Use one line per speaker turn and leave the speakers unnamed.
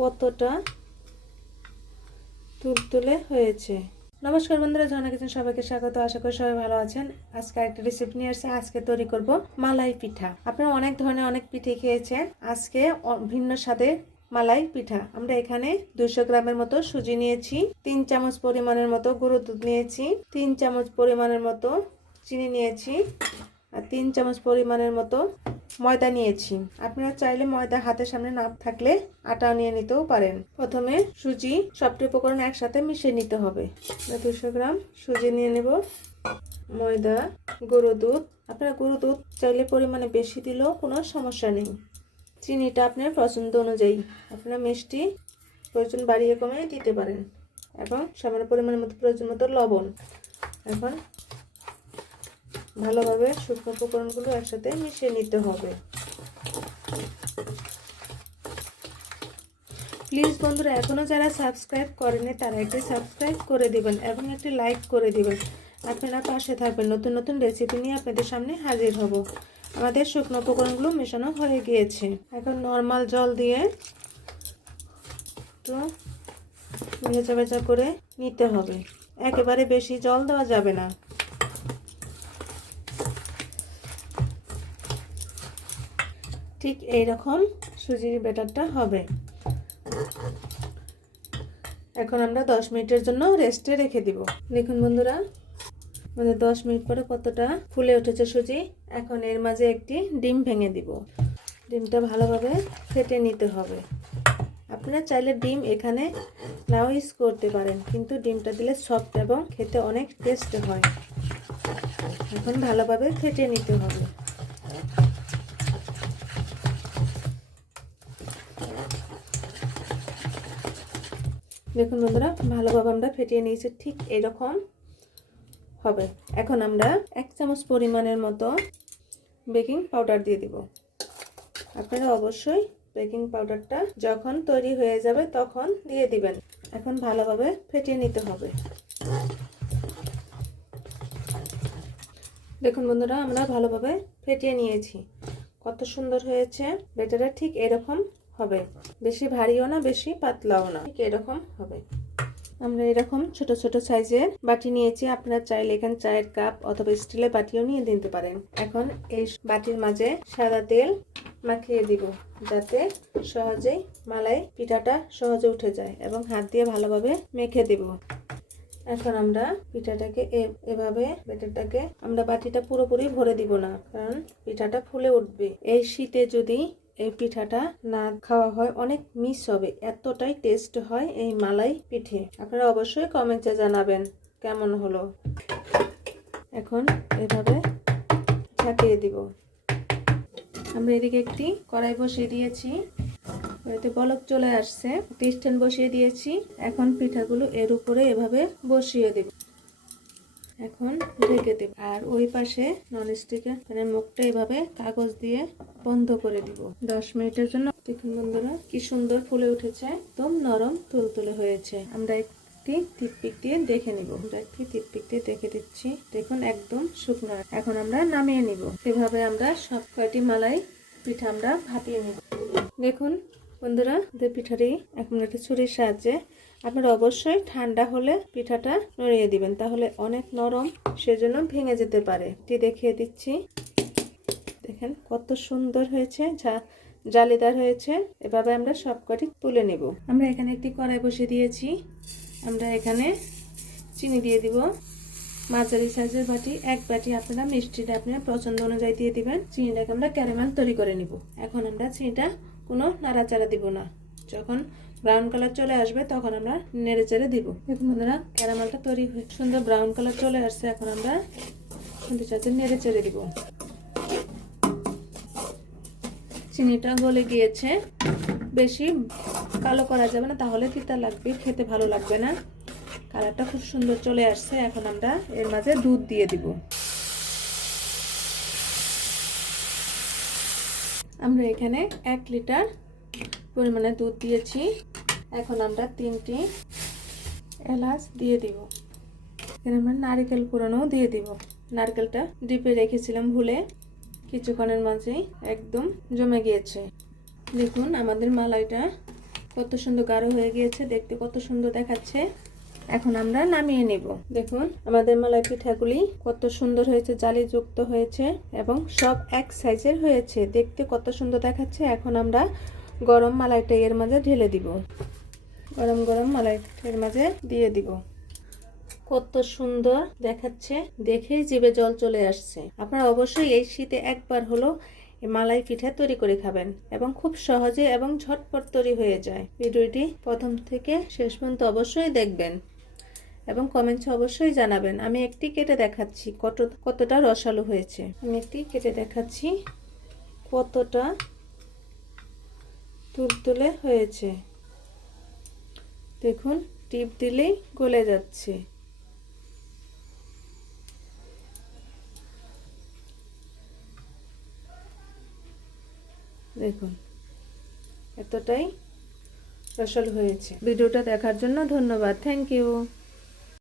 কতটা তুলতুলে হয়েছে। নমস্কার বন্ধুরা ঝর্ণা কিচেন সবাইকে স্বাগত। আশা করি সবাই ভালো আছেন। আজকে একটা রেসিপি নিয়ে আসছে। আজকে তৈরি করব মালাই পিঠা। আপনারা অনেক ধরনের অনেক পিঠে খেয়েছেন। আজকে ভিন্ন স্বাদে মালাই পিঠা। আমরা এখানে দুশো গ্রামের মতো সুজি নিয়েছি, তিন চামচ পরিমাণের মতো গুঁড়ো দুধ নিয়েছি, তিন চামচ পরিমাণের মতো চিনি নিয়েছি, আর তিন চামচ পরিমাণের মতো ময়দা নিয়েছি। আপনারা চাইলে ময়দা হাতের সামনে না থাকলে আটা নিয়ে নিতেও পারেন। প্রথমে সুজি, সবটি উপকরণ একসাথে মিশিয়ে নিতে হবে। দুশো গ্রাম সুজি নিয়ে নেব। ময়দা গরু দুধ। আপনারা গরু দুধ চাইলে পরিমাণে বেশি দিলেও কোনো সমস্যা নেই। চিনিটা আপনার পছন্দ অনুযায়ী আপনারা মিষ্টি প্রয়োজন বাড়িয়ে কমিয়ে দিতে পারেন এবং সামান্য পরিমাণের মতো প্রয়োজন মতো লবণ। এখন ভালোভাবে শুকনো উপকরণগুলো একসাথে মিশিয়ে নিতে হবে। প্লিজ বন্ধুরা এখনও যারা সাবস্ক্রাইব করেনি, তারা একটি সাবস্ক্রাইব করে দিবেন এবং একটি লাইক করে দিবেন। আপনারা পাশে থাকবেন। নতুন নতুন রেসিপি নিয়ে আপনাদের সামনে হাজির হব। আমাদের শুকনো উপকরণগুলো মেশানো হয়ে গিয়েছে। এখন নর্মাল জল দিয়ে তো ভেজা ভেজা করে নিতে হবে। একেবারে বেশি জল দেওয়া যাবে না। ঠিক এই রকম সুজির ব্যাটারটা হবে। এখন আমরা দশ মিনিটের জন্য রেস্টে রেখে দিব। দেখুন বন্ধুরা আমাদের দশ মিনিট পরে কতটা ফুলে উঠেছে সুজি। এখন এর মাঝে একটি ডিম ভেঙে দিব। ডিমটা ভালোভাবে ফেটে নিতে হবে। আপনারা চাইলে ডিম এখানে নাও ইউজ করতে পারেন, কিন্তু ডিমটা দিলে সফট এবং খেতে অনেক টেস্ট হয়। এখন ভালোভাবে ফেটে নিতে হবে। দেখুন বন্ধুরা, ভালোভাবে আমরা ফেটিয়ে নিয়েছি, ঠিক এরকম হবে। এখন আমরা এক চামচ পরিমাণের মতো বেকিং পাউডার দিয়ে দিব। আপনারা অবশ্যই বেকিং পাউডারটা যখন তৈরি হয়ে যাবে তখন দিয়ে দিবেন। এখন ভালোভাবে ফেটিয়ে নিতে হবে। দেখুন বন্ধুরা, আমরা ভালোভাবে ফেটিয়ে নিয়েছি। কত সুন্দর হয়েছে বেটারটা ঠিক এরকম হবে। বেশি ভারীও না, বেশি পাতলাও না। ঠিক এরকম হবে। আমরা এরকম ছোট ছোট সাইজের বাটি নিয়েছি। আপনারা চাইলে এখানে চায়ের কাপ অথবা স্টিলের বাটিও নিয়ে দিতে পারেন। এখন এই বাটির মাঝে সাদা তেল মাখিয়ে দিব, যাতে সহজেই মালাই পিঠাটা সহজে উঠে যায় এবং হাত দিয়ে ভালোভাবে মেখে দিব। এখন আমরা পিঠাটাকে এভাবে বেটারটাকে আমরা বাটিটা পুরোপুরি ভরে দিব না, কারণ পিঠাটা ফুলে উঠবে। এই শীতে যদি এই পিঠাটা না খাওয়া হয়, অনেক মিস হবে। এতটাই টেস্ট হয় এই মালাই পিঠে। আপনারা অবশ্যই কমেন্টে জানাবেন কেমন হলো। এখন এভাবে ঝাঁকিয়ে দিব। আমরা এদিকে একটি কড়াই বসিয়ে দিয়েছি। এতে বলক চলে আসছে। একটি স্ট্যান্ড বসিয়ে দিয়েছি। এখন পিঠাগুলো এর উপরে এভাবে বসিয়ে দেব। এখন ঢেকে দেব। আর ওই পাশে ননস্টিকের মানে মুখটা এভাবে কাগজ দিয়ে বন্ধ করে দিব। দশ মিনিটের জন্য দেখুন বন্ধুরা, কি সুন্দর ফুলে উঠেছে, একদম নরম তুলতুলে হয়েছে। আমরা একটি টিপপিক দিয়ে দেখে নিব। আমরা একটি টিপপিক দিয়ে দেখে দিচ্ছি। দেখুন, একদম শুকনো। এখন আমরা নামিয়ে নিব। এভাবে আমরা সব কয়টি মালাই পিঠা আমরা ভাপিয়ে নিব। দেখুন বন্ধুরা পিঠাটি এখন একটা ছুরির সাহায্যে আপনারা অবশ্যই ঠান্ডা হলে পিঠাটা নড়িয়ে দিবেন, তাহলে অনেক নরম সেজন্য ভেঙে যেতে পারে। এটি দেখিয়ে দিচ্ছি। দেখেন কত সুন্দর হয়েছে যা জালিদার হয়েছে। এভাবে আমরা সবকটি তুলে নেব। আমরা এখানে একটি কড়াই বসিয়ে দিয়েছি। আমরা এখানে চিনি দিয়ে দিব। মাঝারি সাইজের বাটি, এক বাটি আপনারা মিষ্টিটা আপনার পছন্দ অনুযায়ী দিয়ে দিবেন। চিনিটাকে আমরা ক্যারামেল তৈরি করে নিব। এখন আমরা চিনিটা কোনো নাড়াচাড়া দিব না। যখন ব্রাউন কালার চলে আসবে, তখন আমরা নেড়ে চেড়ে দিব। দেখুন বন্ধুরা, ক্যারামেলটা তৈরি হয়ে সুন্দর ব্রাউন কালার চলে আসছে, এখন আমরা খুন্তি চাচে নেড়ে চেড়ে দিব। চিনিটা গলে গিয়েছে। বেশি কালো করা যাবে না, তাহলে তিতা লাগবে, খেতে ভালো লাগবে না। কালারটা খুব সুন্দর চলে আসছে, এখন আমরা এর মাঝে দুধ দিয়ে দিব। আমরা এখানে এক লিটার পরিমাণে দুধ দিয়েছি। এখন আমরা তিনটি এলাচ দিয়ে দিব। এখানে আমরা নারকেল পুরানোও দিয়ে দিব। নারকেলটা ডিপে রেখেছিলাম ভুলে কিছুক্ষণের মাঝেই একদম জমে গিয়েছে। দেখুন আমাদের মালাইটা কত সুন্দর গাঢ় হয়ে গিয়েছে, দেখতে কত সুন্দর দেখাচ্ছে। এখন আমরা নামিয়ে নেব। দেখুন আমাদের মালাই পিঠাগুলি কত সুন্দর হয়েছে জালি যুক্ত হয়েছে এবং সব এক সাইজের হয়েছে। দেখতে কত সুন্দর দেখাচ্ছে। এখন আমরা গরম মালাইটা এর মাঝে ঢেলে দিব। গরম গরম মালাই মালাইটার মাঝে দিয়ে দিব। কত সুন্দর দেখাচ্ছে, দেখেই জিভে জল চলে আসছে। আপনারা অবশ্যই এই শীতে একবার হলো মালাই পিঠা তৈরি করে খাবেন এবং খুব সহজে এবং ঝটপট তৈরি হয়ে যায়। ভিডিওটি প্রথম থেকে শেষ পর্যন্ত অবশ্যই দেখবেন এবং কমেন্টসে অবশ্যই জানাবেন, আমি একটি কেটে দেখাচ্ছি কত, কতটা রসালো হয়েছে। আমি একটি কেটে দেখাচ্ছি কতটা তুলতুলে হয়েছে। দেখুন, টিপ দিলেই গলে যাচ্ছে। দেখুন, এতটাই রসাল হয়েছে। ভিডিওটা দেখার জন্য ধন্যবাদ। Thank you